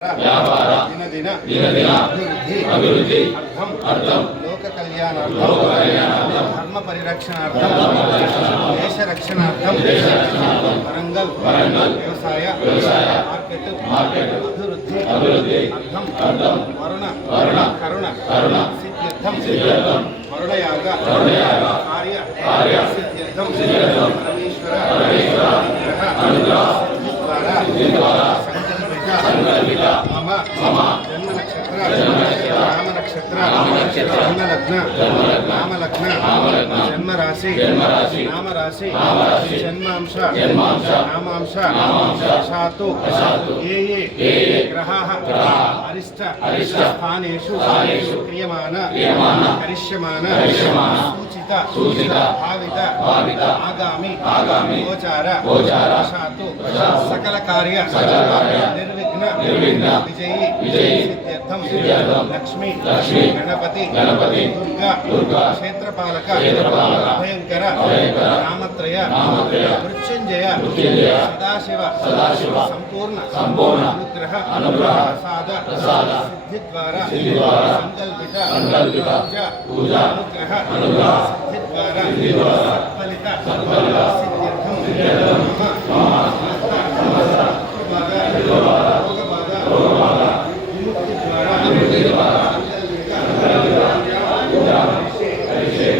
व्यापार दिन दिन अभिवृद्धि अर्थम लोक कल्याणार्थम धर्म परिरक्षणार्थम देश रक्षणार्थम वरंगल व्यवसाय मार्केट अभिवृद्धि अर्थम वरुण करुण सिद्ध्यर्थम वरुणयाग कार्य सिद्ध्यर्थम परमेश्वर अनुग्रह मम जन्म नक्षत्र नाम नक्षत्र जन्म लग्न जन्म राशि नाम राशि जन्मांश नामांश शातु ये ग्रहाः अरिष्ट स्थानेषु क्रियमाण करिष्यमाण सूचित भावित आगामि गोचार शातु सकल कार्य निर्विघ्न विजयी सिद्ध्यर्थम लक्ष्मी गणपति दुर्गा क्षेत्रपालक भयंकर नामत्रय मृत्युंजय सदाशिव संपूर्ण अनुग्रह प्रसाद सिद्धि द्वारा संकल्पित पूजा अनुग्रह सिद्धि द्वारा फलित सिद्ध्यर्थम